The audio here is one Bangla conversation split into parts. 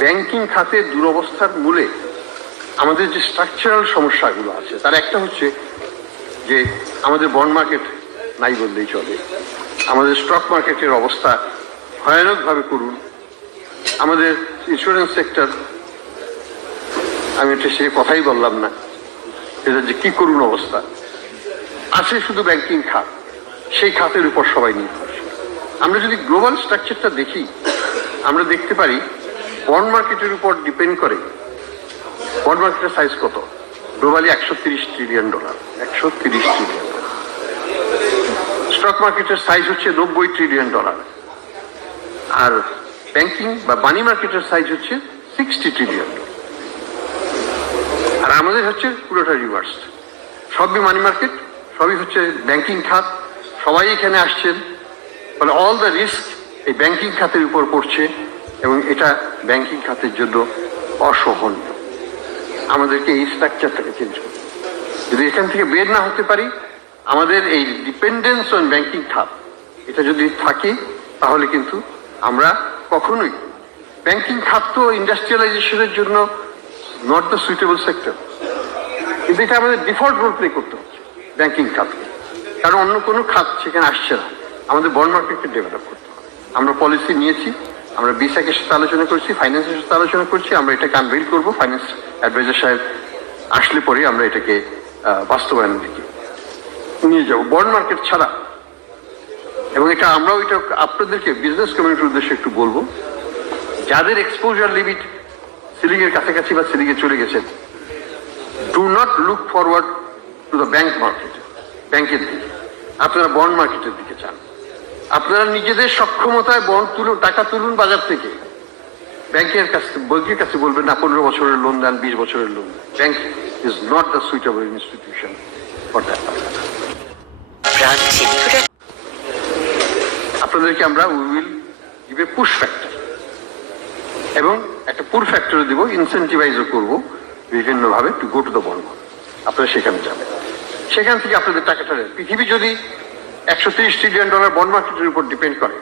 ব্যাংকিং খাতের দুরবস্থার মূলে আমাদের যে স্ট্রাকচারাল সমস্যাগুলো আছে, তার একটা হচ্ছে যে আমাদের বন্ড মার্কেট নাই বললেই চলে। আমাদের স্টক মার্কেটের অবস্থা ভয়ানকভাবে করুন। আমাদের ইন্স্যুরেন্স সেক্টর আমি এটা সে কথাই বললাম না এটা যে কী করুন অবস্থা। আছে শুধু ব্যাংকিং খাত, সেই খাতের উপর সবাই নির্ভরশীল। আমরা যদি গ্লোবাল স্ট্রাকচারটা দেখি আমরা দেখতে পারি বন্ড মার্কেটের উপর ডিপেন্ড করে বন্ড মার্কেটের সাইজ কত? গ্লোবালি একশো তিরিশ ট্রিলিয়ন ডলার একশো তিরিশ ট্রিলিয়ন স্টক মার্কেটের সাইজ হচ্ছে নব্বই ট্রিলিয়ন ডলার আর ব্যাংকিং বা মানি মার্কেটের সাইজ হচ্ছে সিক্সটি ট্রিলিয়ন আর আমাদের হচ্ছে পুরোটা রিভার্স সবই মানি মার্কেট সবই হচ্ছে ব্যাংকিং খাত। সবাই এখানে আসছেন। ফলে অল দ্য রিস্ক এই ব্যাংকিং খাতের উপর পড়ছে এবং এটা ব্যাংকিং খাতের জন্য অসহনীয়। আমাদেরকে এই স্ট্রাকচারটাকে চেঞ্জ করতে। যদি এখান থেকে বের না হতে পারি, আমাদের এই ডিপেন্ডেন্স অন ব্যাংকিং খাত, এটা যদি থাকে, তাহলে কিন্তু আমরা কখনোই ব্যাংকিং খাত তো ইন্ডাস্ট্রিয়ালাইজেশনের জন্য নট দ্য সুইটেবল সেক্টর কিন্তু এটা আমাদের ডিফল্ট রোল প্লে করতে হচ্ছে ব্যাংকিং খাতকে। কারণ অন্য কোনো খাত সেখানে আসছে না। আমাদের বন্ড মার্কেটকে ডেভেলপ করতে আমরা পলিসি নিয়েছি, আমরা বিসাকের সাথে আলোচনা করছি ফাইন্যান্সের সাথে আলোচনা করছি, আমরা এটাকে আনভেল করব ফাইন্যান্স অ্যাডভাইজার সাহেব আসলে পরে আমরা এটাকে বাস্তবায়নের দিকে নিয়ে যাব। বন্ড মার্কেট ছাড়া। এবং এটা আমরাও এটা আপনাদেরকে বিজনেস কমিউনিটির উদ্দেশ্যে একটু বলব। যাদের এক্সপোজার লিমিট সিলিং এর কাছাকাছি বা সিলিং এ চলে গেছেন do not look forward to the bank market ব্যাংকের দিকে। আপনারা বন্ড মার্কেটের দিকে চান আপনারা নিজেদের সক্ষমতায় বন্ড তুলুন, টাকা তুলুন বাজার থেকে। ব্যাংকের কাছে ব্যাংকের কাছে বলবেন, না, পনেরো বছরের লোন দেন, বিশ বছরের loan. Bank is not the suitable institution for that আপনাদেরকে আমরা we will give a push factor এবং একটা পুর ফ্যাক্টর দিব ইনসেন্টিভাইজও করব বিভিন্নভাবে to go to the bond আপনারা সেখানে যাবেন। সেখান থেকে আপনাদের টাকাটা পৃথিবী যদি একশো তিরিশ ট্রিলিয়ন ডলার বন্ড মার্কেটের উপর ডিপেন্ড করে।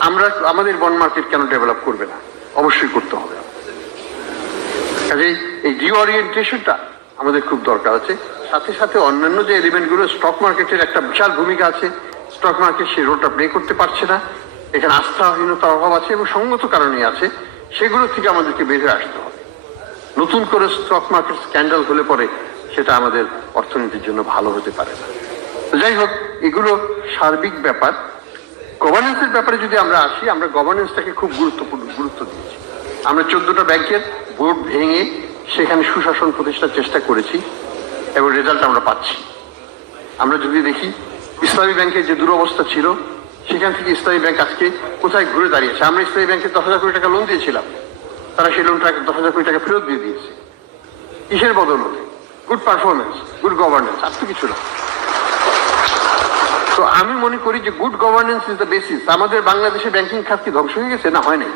আমরা আমাদের বন্ড মার্কেট কেন ডেভেলপ করবে না? অবশ্যই করতে হবে। কাজেই এই রিওরিয়েন্টেশনটা আমাদের খুব দরকার আছে। সাথে সাথে অন্যান্য যে এলিমেন্টগুলো স্টক মার্কেটের একটা বিশাল ভূমিকা আছে। স্টক মার্কেট সেই রোলটা প্লে করতে পারছে না। এখানে আস্থাহীনতার অভাব আছে এবং সঙ্গত কারণে আছে। সেগুলো থেকে আমাদেরকে হয়ে আসতে হবে। নতুন করে স্টক মার্কেট স্ক্যান্ডাল হলে পরে সেটা আমাদের অর্থনীতির জন্য ভালো হতে পারে না। যাই হোক, এগুলো সার্বিক ব্যাপার। গভর্নেন্সের ব্যাপারে যদি আমরা আসি, আমরা গভর্নেন্সটাকে খুব গুরুত্বপূর্ণ, গুরুত্ব দিয়েছি। আমরা চোদ্দটা ব্যাংকের বোর্ড ভেঙে সেখানে সুশাসন প্রতিষ্ঠার চেষ্টা করেছি এবং রেজাল্ট আমরা পাচ্ছি। আমরা যদি দেখি ইসলামী ব্যাংকের যে দুরবস্থা ছিল, সেখান থেকে ইসলামী ব্যাংক আজকে কোথায় ঘুরে দাঁড়িয়েছে? আমরা ইসলামী ব্যাংকে দশ হাজার কোটি টাকা লোন দিয়েছিলাম। তারা সেই লোনটা দশ হাজার কোটি টাকা ফেরত দিয়ে দিয়েছে। কিসের বদল গুড পারফরমেন্স গুড গভর্নেন্স আর তো কিছু না। তো আমি মনে করি যে good governance is the basis আমাদের বাংলাদেশে ব্যাংকিং খাত কি ধ্বংস হয়ে গেছে? না, হয় নাই।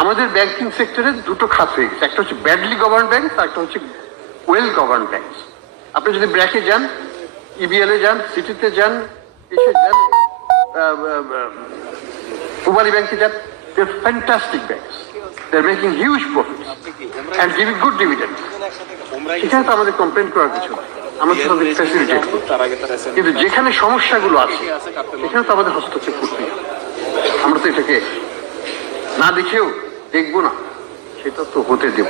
আমাদের ব্যাংকিং সেক্টরে দুটো খাত হয়ে গেছে। একটা হচ্ছে ব্যাডলি গভর্ন ব্যাংক আর একটা হচ্ছে ওয়েল গভর্ন ব্যাংক আপনি যদি ব্র্যাকে যান ইবিএল এ যান সিটিতে যান এসে যান পুবালি ব্যাংকে যান fantastic banks they making huge profits and giving good dividends. সেখানে তো আমাদের কমপ্লেন করার কিছু আমাদের আমরা তো তাদের ফ্যাসিলিটেট কিন্তু যেখানে সমস্যাগুলো আছে সেখানে তো আমাদের হস্তক্ষেপ করতে আমরা তো এটাকে না দেখেও দেখব না সেটা তো হতে দেব।